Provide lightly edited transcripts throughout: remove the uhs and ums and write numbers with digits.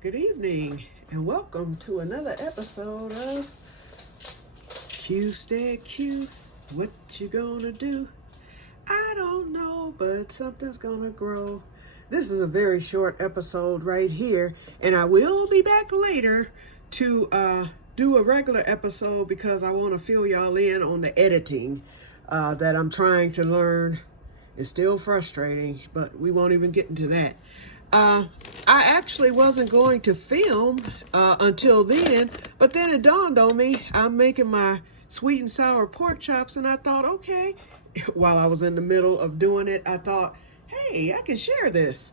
Good evening and welcome to another episode of Que-stead-Que. What you gonna do? I don't know, but something's gonna grow. This is a very short episode right here, and I will be back later to do a regular episode because I want to fill y'all in on the editing that I'm trying to learn. It's still frustrating, but we won't even get into that. I actually wasn't going to film until then, but then it dawned on me, I'm making my sweet and sour pork chops, and I thought, okay, while I was in the middle of doing it, I thought, hey, I can share this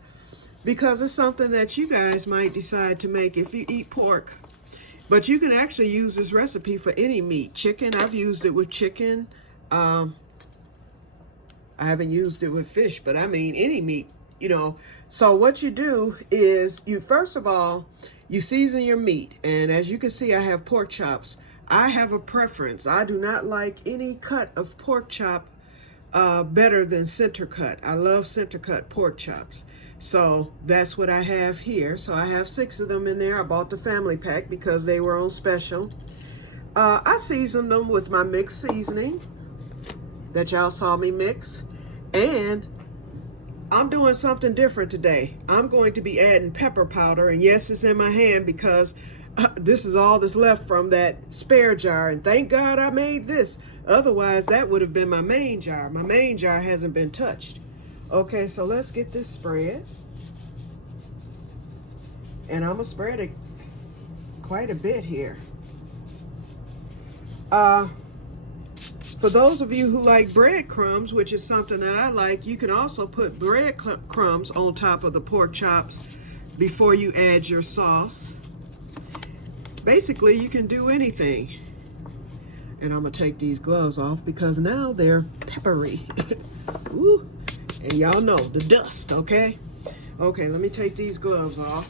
because it's something that you guys might decide to make if you eat pork. But you can actually use this recipe for any meat. Chicken, I've used it with chicken. I haven't used it with fish, but I mean any meat. So what you do is first of all, you season your meat. And as you can see, I have pork chops. I have a preference. I do not like any cut of pork chop better than center cut. I love center cut pork chops. So that's what I have here. So I have 6 of them in there. I bought the family pack because they were on special. I seasoned them with my mixed seasoning that y'all saw me mix. And I'm doing something different today. I'm going to be adding pepper powder, and yes, it's in my hand because this is all that's left from that spare jar, and thank God I made this. Otherwise, that would have been my main jar. My main jar hasn't been touched. Okay, so let's get this spread. And I'm gonna spread it quite a bit here. For those of you who like breadcrumbs, which is something that I like, you can also put breadcrumbs on top of the pork chops before you add your sauce. Basically, you can do anything. And I'm gonna take these gloves off because now they're peppery. Ooh, and y'all know the dust, okay? Okay, let me take these gloves off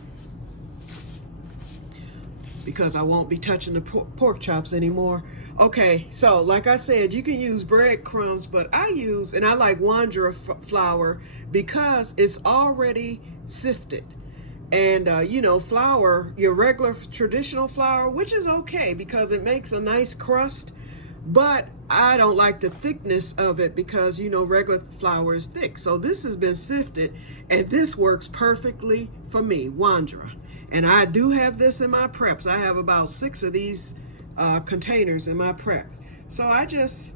because I won't be touching the pork chops anymore. Okay, so like I said, you can use breadcrumbs, but I like Wondra flour because it's already sifted. And flour, your regular traditional flour, which is okay because it makes a nice crust, but I don't like the thickness of it because regular flour is thick. So this has been sifted, and this works perfectly for me, Wondra. And I do have this in my preps. I have about 6 of these containers in my prep. So I just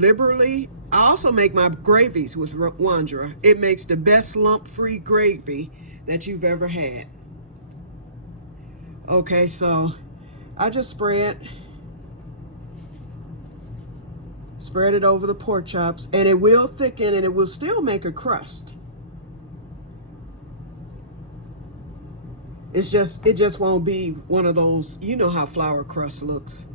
I also make my gravies with Wondra. It makes the best lump-free gravy that you've ever had. Okay, so I just spread it over the pork chops, and it will thicken and it will still make a crust. It just won't be one of those, you know how flour crust looks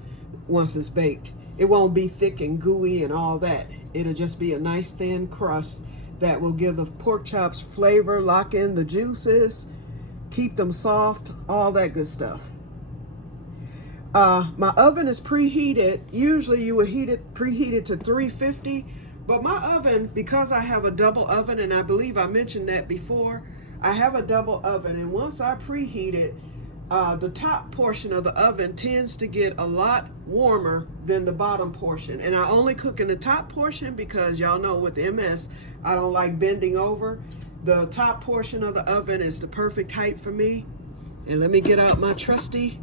once it's baked. It won't be thick and gooey and all that. It'll just be a nice thin crust that will give the pork chops flavor, lock in the juices, keep them soft, all that good stuff. My oven is preheated. Usually you would preheat it to 350, but my oven, because I have a double oven, and I believe I mentioned that before, I have a double oven, and once I preheat it, the top portion of the oven tends to get a lot warmer than the bottom portion. And I only cook in the top portion because y'all know with MS, I don't like bending over. The top portion of the oven is the perfect height for me. And let me get out my trusty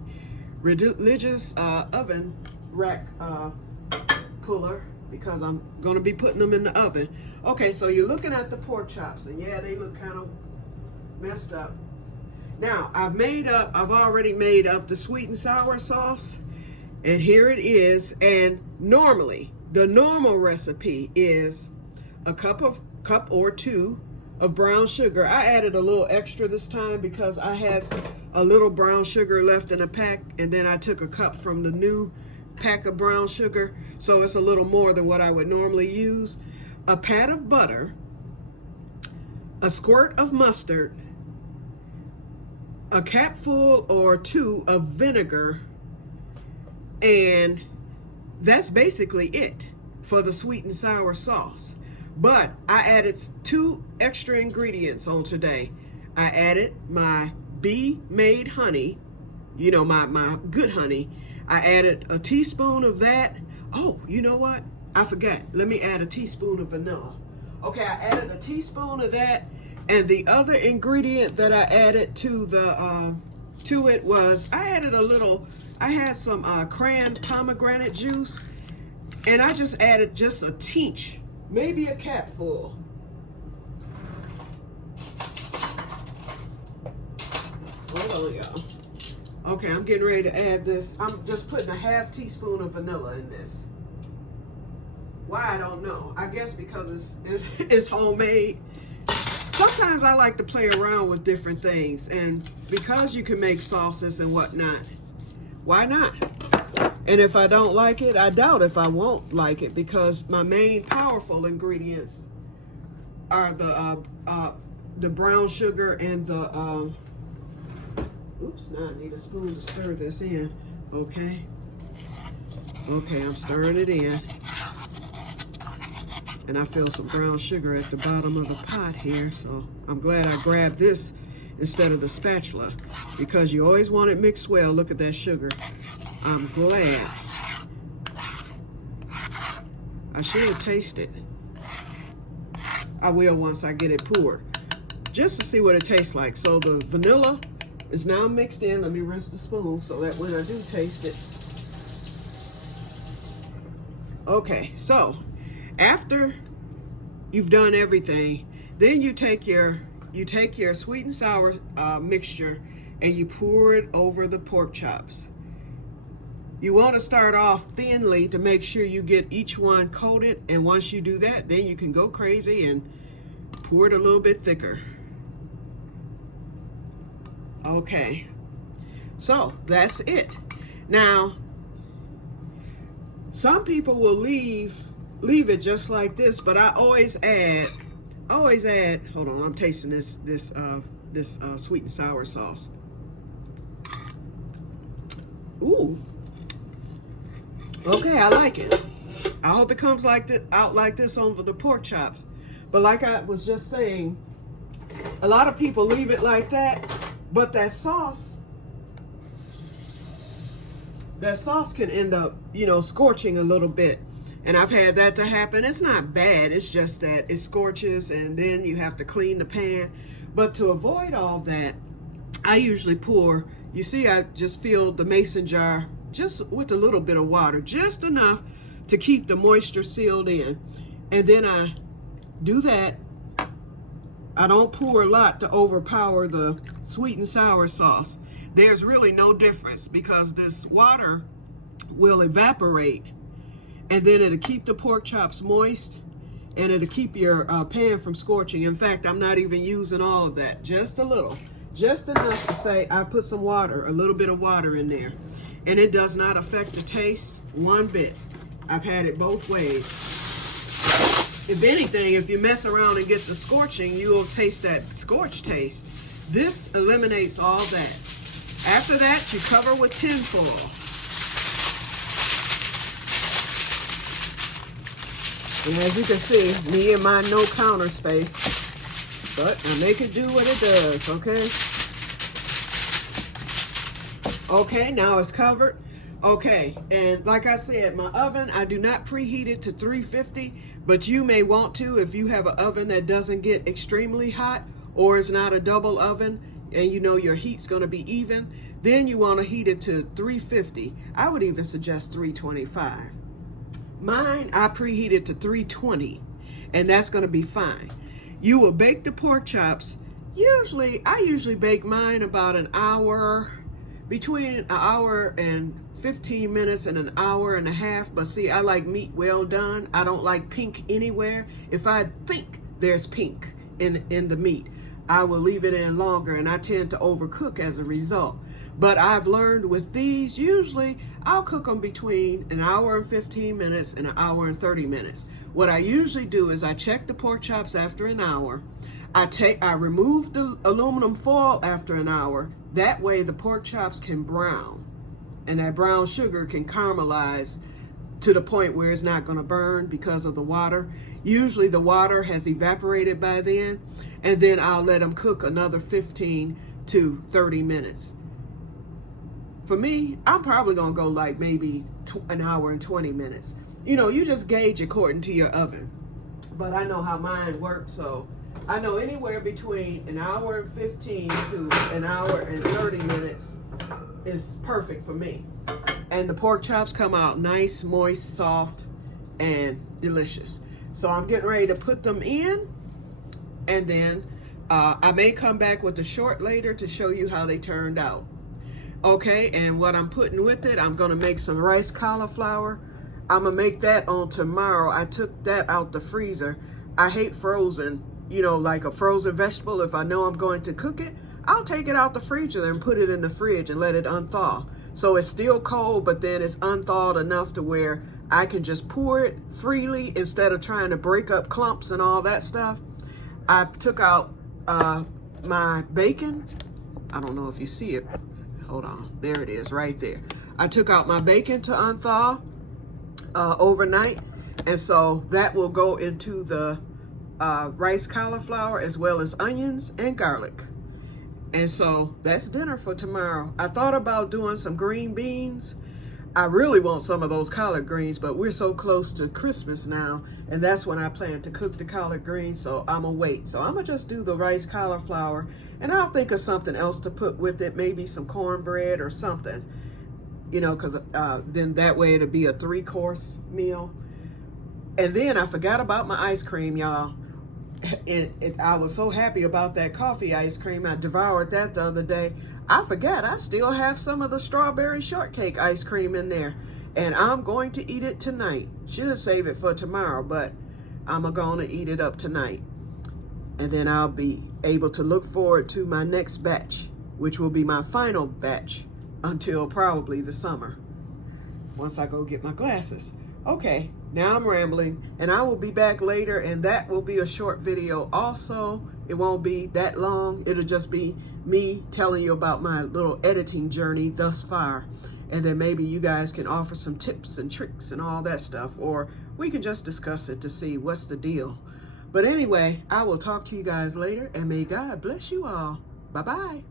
religious oven rack puller because I'm gonna be putting them in the oven. Okay, so you're looking at the pork chops, and yeah, they look kind of messed up. Now, I've already made up the sweet and sour sauce, and here it is. And normally, the normal recipe is a cup or 2 of brown sugar. I added a little extra this time because I had a little brown sugar left in a pack, and then I took a cup from the new pack of brown sugar, so it's a little more than what I would normally use. A pat of butter, a squirt of mustard, a capful or 2 of vinegar, and that's basically it for the sweet and sour sauce. But I added 2 extra ingredients on today. I added my bee-made honey, you know, my good honey. I added a teaspoon of that. Oh, you know what? I forgot. Let me add a teaspoon of vanilla. Okay, I added a teaspoon of that, and the other ingredient that I added to the to it was I had some canned pomegranate juice, and I just added just a teach, maybe a capful. Hold on, y'all. Okay, I'm getting ready to add this. I'm just putting a half teaspoon of vanilla in this. Why, I don't know. I guess because it's homemade. Sometimes I like to play around with different things, and because you can make sauces and whatnot, why not? And if I don't like it, I doubt if I won't like it, because my main powerful ingredients are the brown sugar and the oops, now I need a spoon to stir this in. Okay, I'm stirring it in. And I feel some brown sugar at the bottom of the pot here, so I'm glad I grabbed this instead of the spatula, because you always want it mixed well. Look at that sugar. I'm glad. I should taste it. I will once I get it poured, just to see what it tastes like. So the vanilla is now mixed in. Let me rinse the spoon so that when I do taste it. Okay, so after you've done everything, then you take your sweet and sour mixture and you pour it over the pork chops. You want to start off thinly to make sure you get each one coated, and once you do that, then you can go crazy and pour it a little bit thicker. Okay, so that's it. Now, some people will leave it just like this, but I always add, hold on, I'm tasting this sweet and sour sauce. Ooh. Okay, I like it. I hope it comes out like this over the pork chops. But like I was just saying, a lot of people leave it like that, but that sauce can end up, you know, scorching a little bit. And I've had that to happen. It's not bad, it's just that it scorches and then you have to clean the pan. But to avoid all that, I usually pour, you see, I just filled the mason jar just with a little bit of water, just enough to keep the moisture sealed in. And then I do that. I don't pour a lot to overpower the sweet and sour sauce. There's really no difference, because this water will evaporate, and then it'll keep the pork chops moist, and it'll keep your pan from scorching. In fact, I'm not even using all of that, just a little, just enough to say I put some water, a little bit of water in there, and it does not affect the taste one bit. I've had it both ways. If anything, if you mess around and get the scorching, you'll taste that scorch taste. This eliminates all that. After that, you cover with tin foil. And as you can see, me and my no counter space, but I make it do what it does, okay? Okay, now it's covered. Okay, and like I said, my oven, I do not preheat it to 350, but you may want to if you have an oven that doesn't get extremely hot, or it's not a double oven, and you know your heat's gonna be even, then you wanna heat it to 350. I would even suggest 325. Mine, I preheat it to 320, and that's gonna be fine. You will bake the pork chops. I usually bake mine about an hour, between an hour and 15 minutes and an hour and a half. But see, I like meat well done. I don't like pink anywhere. If I think there's pink in the meat, I will leave it in longer, and I tend to overcook as a result. But I've learned with these, usually I'll cook them between an hour and 15 minutes and an hour and 30 minutes. What I usually do is I check the pork chops after an hour. I remove the aluminum foil after an hour. That way the pork chops can brown, and that brown sugar can caramelize to the point where it's not going to burn because of the water. Usually the water has evaporated by then, and then I'll let them cook another 15 to 30 minutes. For me, I'm probably gonna go like maybe an hour and 20 minutes. You know, you just gauge according to your oven. But I know how mine works, so I know anywhere between an hour and 15 to an hour and 30 minutes is perfect for me. And the pork chops come out nice, moist, soft, and delicious. So I'm getting ready to put them in, and then I may come back with a short later to show you how they turned out. Okay, and what I'm putting with it, I'm gonna make some rice cauliflower. I'm gonna make that on tomorrow. I took that out the freezer. I hate frozen, you know, like a frozen vegetable. If I know I'm going to cook it, I'll take it out the freezer and put it in the fridge and let it unthaw. So it's still cold, but then it's unthawed enough to where I can just pour it freely instead of trying to break up clumps and all that stuff. I took out my bacon. I don't know if you see it. Hold on, there it is right there. I took out my bacon to unthaw overnight, and so that will go into the rice cauliflower as well as onions and garlic. And so that's dinner for tomorrow. I thought about doing some green beans. I really want some of those collard greens, but we're so close to Christmas now, and that's when I plan to cook the collard greens, so I'm gonna wait. So I'm gonna just do the rice cauliflower, and I'll think of something else to put with it, maybe some cornbread or something, you know, because then that way it'll be a 3-course meal. And then I forgot about my ice cream, y'all. And I was so happy about that coffee ice cream. I devoured that the other day. I forgot I still have some of the strawberry shortcake ice cream in there, and I'm going to eat it tonight. Should save it for tomorrow, but I'm gonna eat it up tonight, and then I'll be able to look forward to my next batch, which will be my final batch until probably the summer, once I go get my glasses. Okay, now I'm rambling, and I will be back later, and that will be a short video also. It won't be that long. It'll just be me telling you about my little editing journey thus far, and then maybe you guys can offer some tips and tricks and all that stuff, or we can just discuss it to see what's the deal. But anyway, I will talk to you guys later, and may God bless you all. Bye-bye.